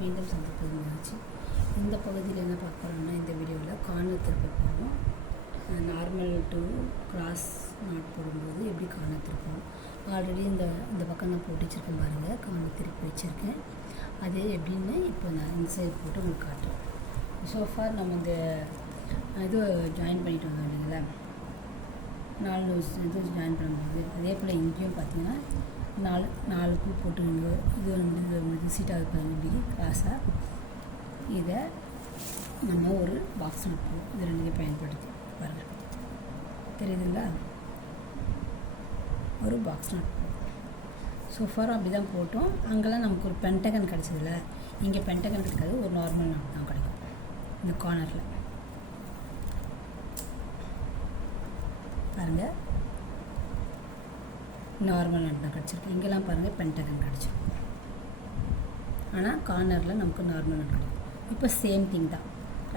மீண்டும் சந்திப்பது முயற்சி. இந்த பகுதியில் என்ன பார்க்க போகிறோம்னா, இந்த வீடியோவில் கார்னர் திருப்ப போகிறோம். நார்மல் டு கிராஸ் நாட் போடும்போது எப்படி கார்னர் திருப்போம். ஆல்ரெடி இந்த பக்கம் நான் போட்டு வச்சுருக்கேன் பாருங்கள், கார்னர் திருப்பி வச்சுருக்கேன். அது எப்படின்னு இப்போ நான் இந்த சைடு போட்டு உங்களுக்கு காட்டுறேன். ஸோஃபார் நம்ம இந்த இது ஜாயின் பண்ணிட்டு வந்தோம் இல்லைங்களா, 4 இது ஜாயின் பண்ணும்போது அதே போல் இங்கேயும் பார்த்தீங்கன்னா நாலு பூ போட்டுருங்க. இது வந்து சீட்டாக இருப்பாங்க இப்படி கிராஸாக. இதை நம்ம ஒரு பாக்ஸ் நோட் இது ரெண்டையும் பயன்படுத்தி பாருங்கள், தெரியுதுங்களா? ஒரு பாக்ஸ் நோட் ஸோஃபார் அப்படி தான் போட்டோம். அங்கெல்லாம் நமக்கு ஒரு பென்டகன் கிடச்சதில்ல, இங்கே பென்டகன் கிடைக்காது, ஒரு நார்மல் நாட் தான் கிடைக்கும். இந்த கார்னரில் பாருங்கள், நார்மல் நாட் தான் கிடச்சிருக்கு. இங்கெல்லாம் பாருங்கள் பென்டகன் கிடச்சிருக்கு, ஆனால் கார்னரில் நமக்கு நார்மல் நாட் கிடைக்கும். இப்போ சேம் திங் தான்.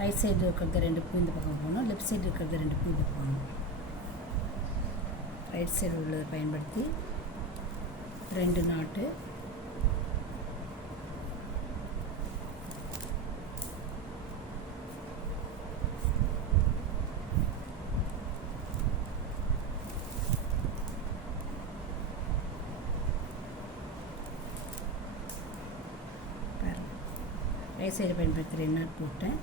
ரைட் சைடு இருக்கிறது 2 பூ இந்த பக்கம் போகணும், லெஃப்ட் சைடு இருக்கிறது 2 பூ இந்த பக்கம் போகணும். ரைட் சைடு உள்ளதை பயன்படுத்தி 2 நாட்டு ரைட் சைடு பயன்படுத்தி 2 நாட் போட்டேன்.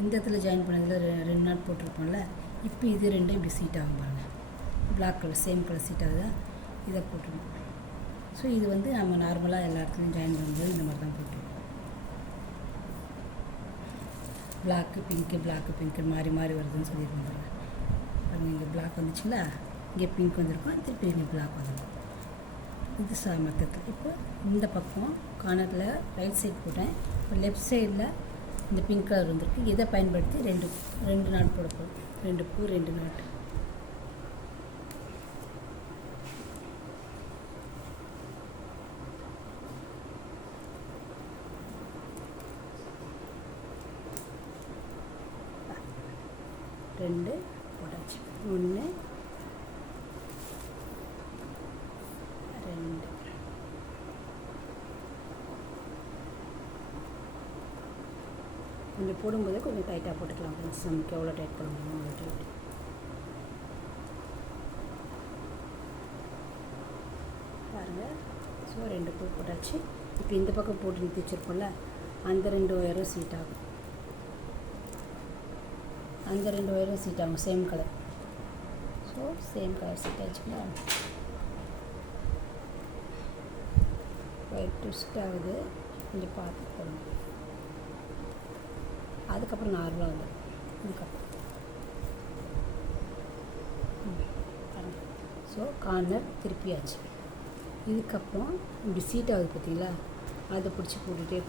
இந்த இடத்துல ஜாயின் பண்ணதில் 2 நாட் போட்டிருப்போம்ல. இப்போ இது ரெண்டும் இப்படி சீட் ஆகும் பாருங்கள், black colour same colour seat ஆகுதா, இதை போட்டுருவோம். ஸோ இது வந்து நம்ம நார்மலாக எல்லா இடத்துலையும் ஜாயின் பண்ணும்போது இந்த மாதிரி தான் போட்டுருவோம். பிளாக்கு பிங்க்கு மாறி வருதுன்னு சொல்லியிருக்கோம் பாருங்கள். பாருங்கள், இங்கே பிளாக் வந்துச்சுங்களா, இங்கே பிங்க் வந்திருக்கும், திருப்பி இங்கே பிளாக் வந்துருக்கும். இது மொத்தத்தில் இப்போ இந்த பக்கம் கார்னரில் ரைட் சைடு போட்டேன். இப்போ லெஃப்ட் சைடில் இந்த பிங்க் கலர் வந்திருக்கு. இதை பயன்படுத்தி 2 நாட் போட போகிறோம். 2 பூ 2 நாட்டு. ரெண்டு போட்டாச்சு. 1 2 கொஞ்சம் போடும்போது கொஞ்சம் டைட்டாக போட்டுக்கலாம் ஃப்ரெண்ட்ஸ். நமக்கு எவ்வளோ டைட் பண்ண முடியுமோ அவ்வளோ டைட் பாருங்கள். ஸோ 2 பூ போட்டாச்சு. இப்போ இந்த பக்கம் போட்டு நிறுத்தி வச்சுருக்கோம்ல, அந்த 2 ஒயரும் சீட் ஆகும். அந்த 2 ஒயரும் சீட் ஆகும், same colour. So same colour seat ஆச்சுங்களா. ஒயிட் ட்விஸ்ட் ஆகுது, கொஞ்சம் பார்த்து போடணும். அதுக்கப்புறம் நார்மலாக வந்து இதுக்கப்புறம் ஸோ கார்னர் திருப்பியாச்சு. இதுக்கப்புறம் இப்படி சீட் ஆகுது பார்த்தீங்களா, அதை பிடிச்சி போட்டுகிட்டே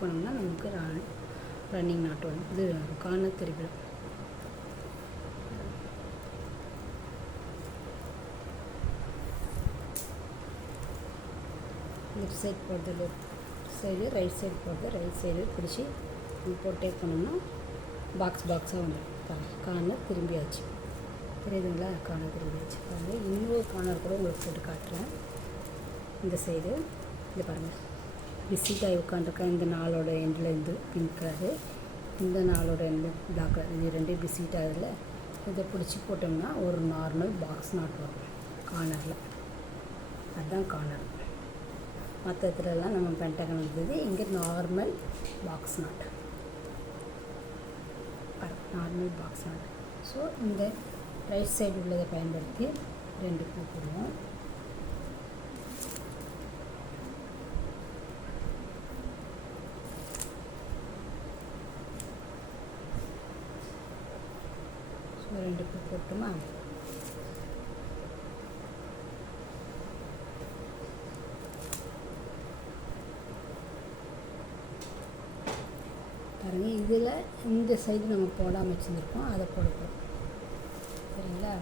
போனோம்னா நமக்கு ரன்னிங் நாட் வரும். இது கார்னர் திருப்பிடும். லெஃப்ட் சைடு போடுறது லெஃப்ட் சைடு, ரைட் சைடு போடுறது ரைட் சைடு பிடிச்சி போட்டே போனோம்னா பாக்ஸாக வந்துடும். கார்னர் திரும்பியாச்சு, தெரியுதுங்களா? கார்னர் திரும்பியாச்சு. பாருங்கள், இன்னொரு கார்னர் கூட உங்களுக்கு போட்டு காட்டுறேன். இந்த சைடு இது பாருங்கள், பிஸிட்டாக உட்காந்துருக்கேன். இந்த நாளோட எண்டில் இருந்து பிங்க் கலரு, இந்த நாளோட எண்டில் பிளாக் கலர், இது 2 பிஸிட் ஆகுதுல. இதை பிடிச்சி போட்டோம்னா ஒரு நார்மல் பாக்ஸ் நாட் வரும் கார்னரில். அதுதான் கார்னர். மற்ற இடத்துலலாம் நம்ம பென்டகன் இருந்தது, இங்கே நார்மல் பாக்ஸ் நாட். ஸோ இந்த ரைட் சைடு உள்ளதை பயன்படுத்தி 2 பூ போடுவோம். ஸோ 2 பூ போட்டுமா. பாருங்கள், இதில் இந்த சைடு நம்ம போடாமல் வச்சுருந்துருக்கோம், அதை போடுவோம். சரிங்களா?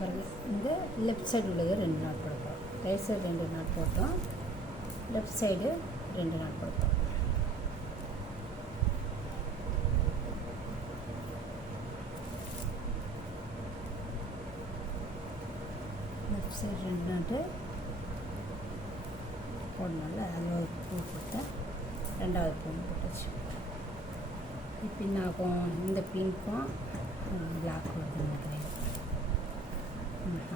பாருங்கள், இந்த லெஃப்ட் சைடு உள்ளது 2 நாட் போட போகிறோம். ரைட் சைடு 2 நாட் போட்டோம், லெஃப்ட் சைடு 2 நாட் போட்டோம். லெஃப்ட் சைடு 2 நாட்டு போடணும்ல, அதில் ஒரு பூ போட்டேன், 2வது பூ போட்டுச்சு. இப்போ என்ன ஆகும், இந்த பிங்க்கும் பிளாக் வருதுன்னு நினைக்கிறேன்.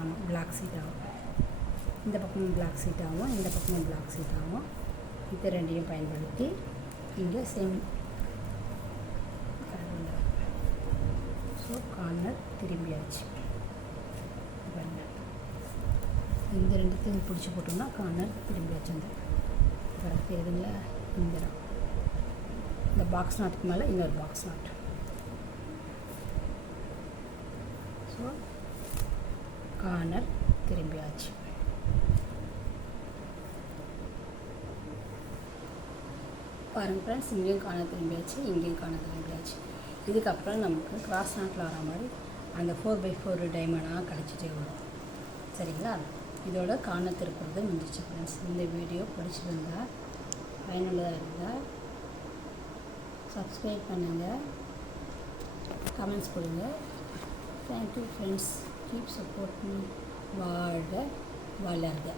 ஆமாம், பிளாக் சீட் ஆகும். இந்த பக்கமும் பிளாக் சீட் ஆகும், இந்த பக்கமும் பிளாக் சீட் ஆகும். இது ரெண்டையும் பயன்படுத்தி இங்கே சேம் ஸோ கார்னர் திரும்பியாச்சு. இந்த ரெண்டுத்தையும் பிடிச்சி போட்டோம்னா கார்னர் திரும்பியாச்சு. அந்த தெரியுதுங்களா, இந்த இடம், இந்த பாக்ஸ் நாட்டுக்கு மேலே இன்னொரு பாக்ஸ் நாட். ஸோ கார்னர் திரும்பியாச்சு. பாருங்கள் ஃப்ரெண்ட்ஸ், இங்கேயும் கார்னர் திரும்பியாச்சு, இங்கேயும் கார்னர் திரும்பியாச்சு. இதுக்கப்புறம் நமக்கு கிராஸ் நாட்டில் வர மாதிரி அந்த 4x4 டைமண்டாக கிடச்சிட்டே வரும். சரிங்களா, இதோட கார்னர் திருப்புறது முடிஞ்சிச்சு ஃப்ரெண்ட்ஸ். இந்த வீடியோ பிடிச்சிருந்தா, பயனுள்ளதாக இருந்தால் சப்ஸ்கிரைப் பண்ணுங்கள், கமெண்ட்ஸ் கொடுங்க. Thank you friends, keep support me. வாழ்க வளர்க.